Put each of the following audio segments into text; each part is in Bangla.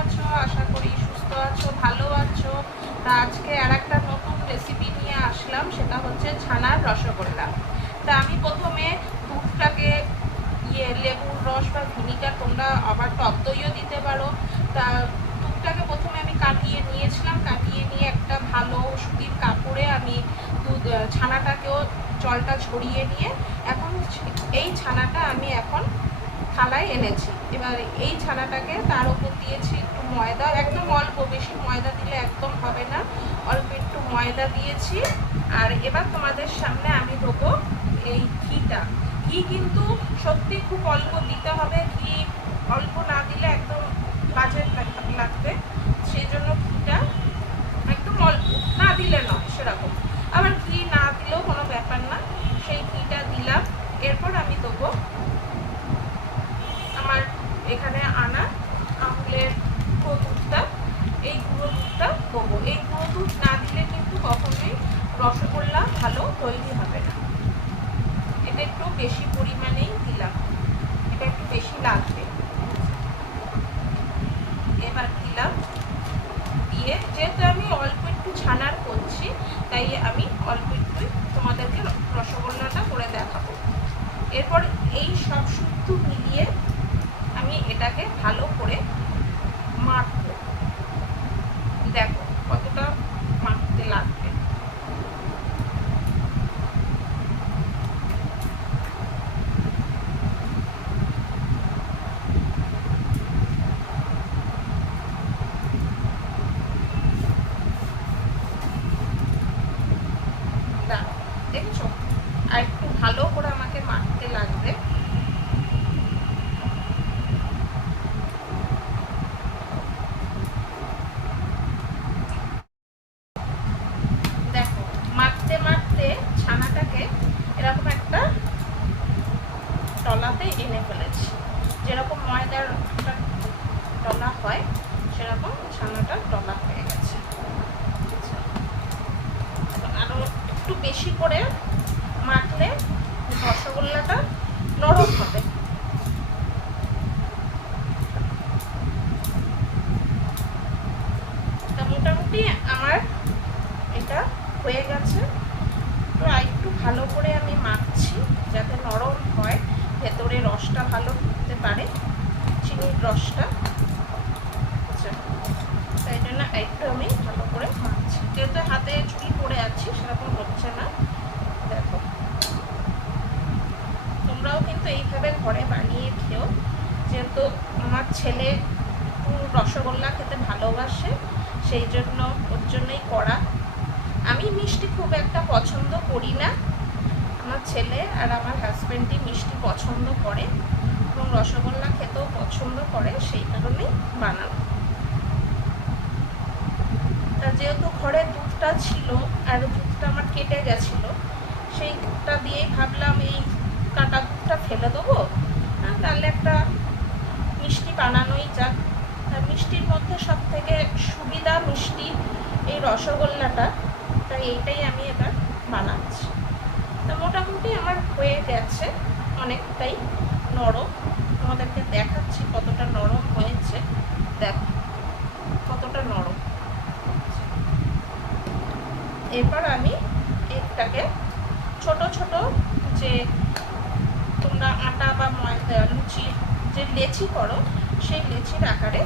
আছো? আশা করি সুস্থ আছো, ভালো আছো। তা আজকে আর একটা নতুন রেসিপি নিয়ে আসলাম, সেটা হচ্ছে ছানার রসগোল্লা। তা আমি প্রথমে দুধটাকে লেবুর রস বা ভিনিগার, তোমরা আবার টক দইও দিতে পারো। তা দুধটাকে প্রথমে আমি কাটিয়ে নিয়েছিলাম, কাটিয়ে নিয়ে একটা ভালো সুতির কাপড়ে আমি ছানাটাকেও জলটা ঝরিয়ে নিয়ে এখন এই ছানাটা আমি এখন থালায় এনেছি। এবার এই ছানাটাকে তার উপর দিয়েছি একটু ময়দা, একদম অল্প, বেশি ময়দা দিলে একদম হবে না, অল্প একটু ময়দা দিয়েছি। আর এবার তোমাদের সামনে আমি দেবো এই ঘিটা। ঘি কিন্তু সত্যি খুব অল্প দিতে হবে, ঘি অল্প না দিলে একদম বাজে লাগবে, সেই জন্য ঘিটা একদম অল্প, না দিলে নয় সেরকম, আবার ঘি না দিলেও কোনো ব্যাপার না। সেই ঘিটা দিলাম। এরপর আমি দেবো আমার এখানে আনা আমুলের গুঁড়ো দুধটা, এই গুঁড়ো দুধটা দেবো। এই গুঁড়ো দুধ না দিলে কিন্তু কখনোই রসগোল্লা ভালো তৈরি হবে না। এটা একটু বেশি পরিমাণেই দিলাম, এটা একটু বেশি লাগবে। এবার দিলাম, দিয়ে যেহেতু আমি অল্প একটু ছানার করছি, তাই আমি অল্প একটু তোমাদেরকে রসগোল্লাটা করে দেখাবো। এরপর এই সব শুদ্ধ মিলিয়ে আমি এটাকে ভালো করে মাখবো। দেখো কতটা মাখতে লাগবে। দেখছো, আর একটু ভালো করে আমাকে মাখতে লাগবে। দেখো মাখতে মাখতে ছানাটাকে এরকম একটা তলাতে এনে ফেলেছি, যেরকম ময়দার একটা টলা হয় সেরকম ছানাটা টলা হয়ে গেছে। আরো একটু বেশি করে মাখলে রসগোল্লাটা নরম হবে। তা মোটামুটি আমার এটা হয়ে গেছে। তো একটু ভালো করে আমি মাখছি যাতে নরম হয়, ভেতরে রসটা ভালো ঢুকতে পারে, চিনির রসটা। তাই জন্য একটু আমি ভালো করে মাখছি, যেহেতু হাতে চুড়ি পরে আছি সেরকম হচ্ছে না। দেখো তোমরাও কিন্তু এইভাবে ঘরে বানিয়ে খেও, যেহেতু আমার ছেলে রসগোল্লা খেতে ভালোবাসে, সেই জন্য ওর জন্যই করা। আমি মিষ্টি খুব একটা পছন্দ করি না, আমার ছেলে আর আমার হাজব্যান্ডই মিষ্টি পছন্দ করে এবং রসগোল্লা খেতেও পছন্দ করে, সেই কারণেই বানানো। তা যেহেতু ঘরে দুধটা ছিল আর দুধটা আমার কেটে গেছিলো, সেইটা দিয়েই ভাবলাম এই কাটা দুধটা ফেলে দেবো, তাহলে একটা মিষ্টি বানানোই যাক। আর মিষ্টির মধ্যে সব থেকে সুবিধা মিষ্টি এই রসগোল্লাটা, তাই এইটাই আমি এবার বানাচ্ছি। তো মোটামুটি আমার হয়ে গেছে, অনেকটাই নরম, তোমাদেরকে দেখাচ্ছি কতটা নরম হয়েছে। দেখো কতটা নরম। এরপর আমি এটাকে ছোট ছোট, যে তোমরা আটা বা ময়দা লুচি যে লেচি করো, সেই লেচির আকারে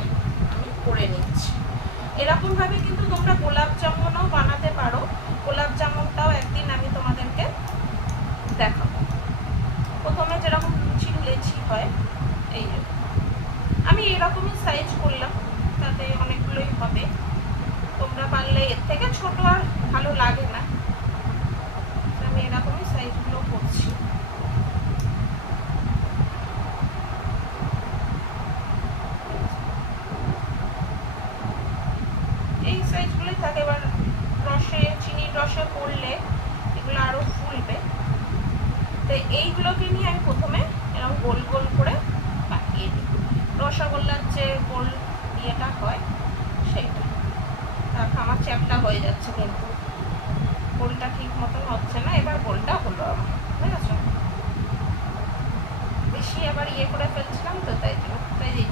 আমি করে নিচ্ছি। এরকমভাবে কিন্তু তোমরা গোলাপ জামুনও বানাতে পারো, গোলাপ জামুনটাও একদিন আমি তোমাদেরকে দেখাবো। প্রথমে যেরকম লুচির লেচি হয়, এই আমি এরকমই সাইজ করলাম, তাতে অনেকগুলোই হবে। তোমরা পারলে এর থেকে ছোট আর ভালো লাগে না, আমি এরকমই সাইজগুলো করছি। এই সাইজগুলোই থাকে। এবার রসে, চিনির রসে করলে এগুলো আরও ফুলবে। তো এইগুলোকে নিয়ে আমি প্রথমে এরকম গোল গোল করে পাকিয়ে দিই, রসগোল্লার যে গোল ইয়েটা হয় সেইটা। আমার চ্যাপটা হয়ে যাচ্ছে, কিন্তু গোলটা ঠিক মতন হচ্ছে না। এবার গোলটা হলো আমার, বুঝেছ? বেশি আবার ইয়ে করে ফেলছিলাম তো, তাই এই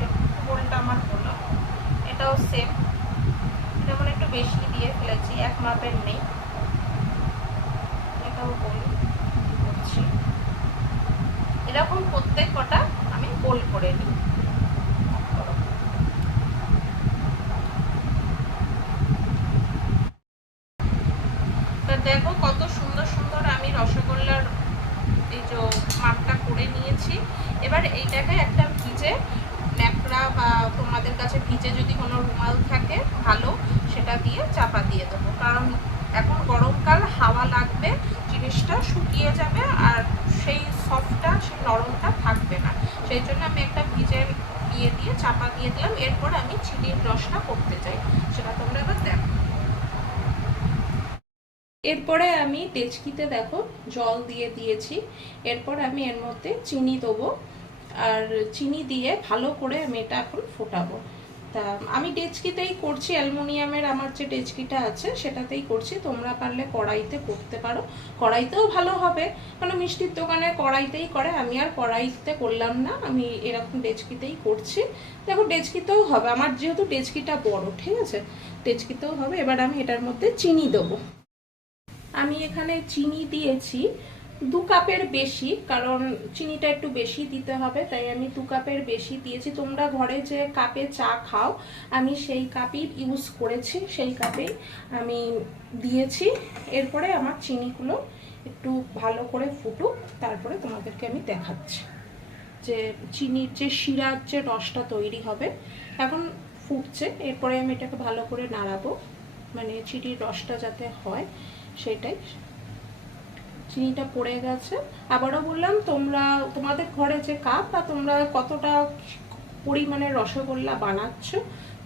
গোলটা আমার হলো। এটা সেম, যেমন একটু বেশি দিয়ে ফেলেছি, এক মাপের নেই, এটাও গোল করছি। এরকম প্রত্যেক কটা আমি গোল করে নিই। দেখো কত সুন্দর সুন্দর আমি রসগোল্লার এই যে মাপটা করে নিয়েছি। এবার এইটাকে একটা ভিজে ন্যাকড়া বা তোমাদের কাছে ভিজে যদি কোনো রুমাল থাকে ভালো, সেটা দিয়ে চাপা দিয়ে দেবো, কারণ এখন গরমকাল, হাওয়া লাগবে, জিনিসটা শুকিয়ে যাবে আর সেই সফটটা, সেই নরমটা থাকবে না। সেই জন্য আমি একটা ভিজে দিয়ে চাপা দিয়ে দিলাম। এরপর আমি চিনির রসটা করতে চাই, সেটা তোমরা এবার দেখো। এরপরে আমি ডেচকিতে দেখো জল দিয়ে দিয়েছি। এরপর আমি এর মধ্যে চিনি দেবো, আর চিনি দিয়ে ভালো করে আমি এটা এখন ফোটাবো। তা আমি ডেচকিতেই করছি, অ্যালুমিনিয়ামের আমার যে ডেচকিটা আছে সেটাতেই করছি। তোমরা পারলে কড়াইতে করতে পারো, কড়াইতেও ভালো হবে, কারণ মিষ্টির দোকানে কড়াইতেই করে। আমি আর কড়াইতে করলাম না, আমি এরকম ডেচকিতেই করছি। দেখো ডেচকিতেও হবে, আমার যেহেতু ডেচকিটা বড়, ঠিক আছে, ডেচকিতেও হবে। এবার আমি এটার মধ্যে চিনি দেবো। আমি এখানে চিনি দিয়েছি 2 কাপের বেশি, কারণ চিনিটা একটু বেশি দিতে হবে, তাই আমি 2 কাপের বেশি দিয়েছি। তোমরা ঘরে যে কাপে চা খাও আমি সেই কাপই ইউজ করেছি, সেই কাপেই আমি দিয়েছি। এরপরে আমার চিনিগুলো একটু ভালো করে ফুটুক, তারপরে তোমাদেরকে আমি দেখাচ্ছি যে চিনির যে শিরার যে রসটা তৈরি হবে। এখন ফুটছে, এরপরে আমি এটাকে ভালো করে নাড়াবো, মানে চিনির রসটা যাতে হয় সেটাই। চিনিটা পড়ে গেছে। আবারও বললাম, তোমরা তোমাদের ঘরে যে কাপ বা তোমরা কতটা পরিমাণে রসগোল্লা বানাচ্ছ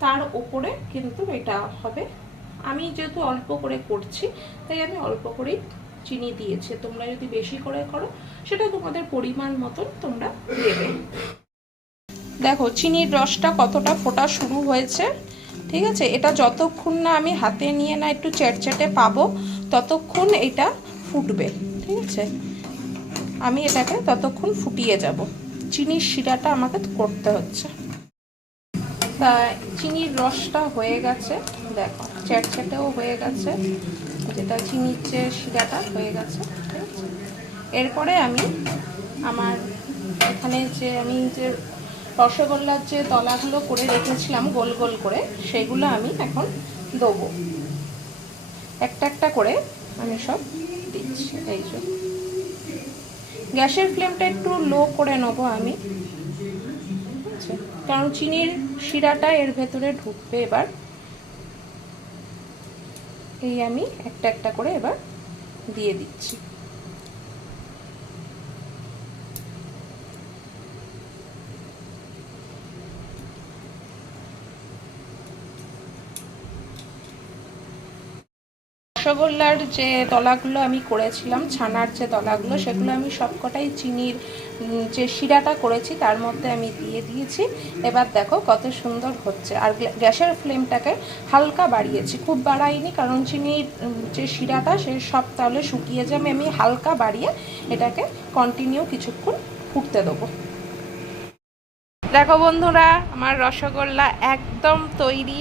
তার উপরে কিন্তু এটা হবে। আমি যেহেতু অল্প করে করছি তাই আমি অল্প করেই চিনি দিয়েছি। তোমরা যদি বেশি করে করো সেটা তোমাদের পরিমাণ মতন তোমরা দেবে। দেখো চিনির রসটা কতটা ফোটা শুরু হয়েছে, ঠিক আছে। এটা যতক্ষণ না আমি হাতে নিয়ে না একটু চেটচেটে পাবো ততক্ষণ এটা ফুটবে, ঠিক আছে। আমি এটাকে ততক্ষণ ফুটিয়ে যাব, চিনির শিরাটা আমাকে করতে হচ্ছে। তা চিনির রসটা হয়ে গেছে, দেখো চেটচেটেও হয়ে গেছে, যেটা চিনির যে শিরাটা হয়ে গেছে, ঠিক আছে। এরপরে আমি আমার এখানে যে আমি যে রসগোল্লার যে দলাগুলো করে রেখেছিলাম গোল গোল করে, সেগুলো আমি এখন দেবো একটা একটা করে। আমি সব দিচ্ছি। এই যে গ্যাসের ফ্লেমটা একটু লো করে নেবো আমি, আচ্ছা, কারণ চিনির শিরাটা এর ভেতরে ঢুকবে। এবার এই আমি একটা একটা করে এবার দিয়ে দিচ্ছি। রসগোল্লার যে দলাগুলো আমি করেছিলাম, ছানার যে দলাগুলো, সেগুলো আমি সবকটাই চিনির যে শিরাটা করেছি তার মধ্যে আমি দিয়ে দিয়েছি। এবার দেখো কত সুন্দর হচ্ছে। আর গ্যাসের ফ্লেমটাকে হালকা বাড়িয়েছি, খুব বাড়াইনি, কারণ চিনির যে শিরাটা সে সব তাহলে শুকিয়ে যাবে। আমি হালকা বাড়িয়ে এটাকে কন্টিনিউ কিছুক্ষণ ফুটতে দেবো। দেখো বন্ধুরা, আমার রসগোল্লা একদম তৈরি,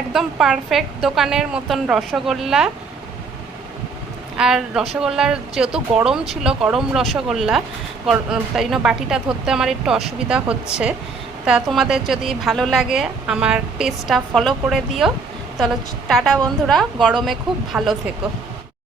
একদম পারফেক্ট দোকানের মতন রসগোল্লা। আর রসগোল্লার যেহেতু গরম ছিল, গরম রসগোল্লা, তাই জন্য বাটিটা ধরতে আমার একটু অসুবিধা হচ্ছে। তা তোমাদের যদি ভালো লাগে আমার পেজটা ফলো করে দিও। তাহলে টাটা বন্ধুরা, গরমে খুব ভালো থেকো।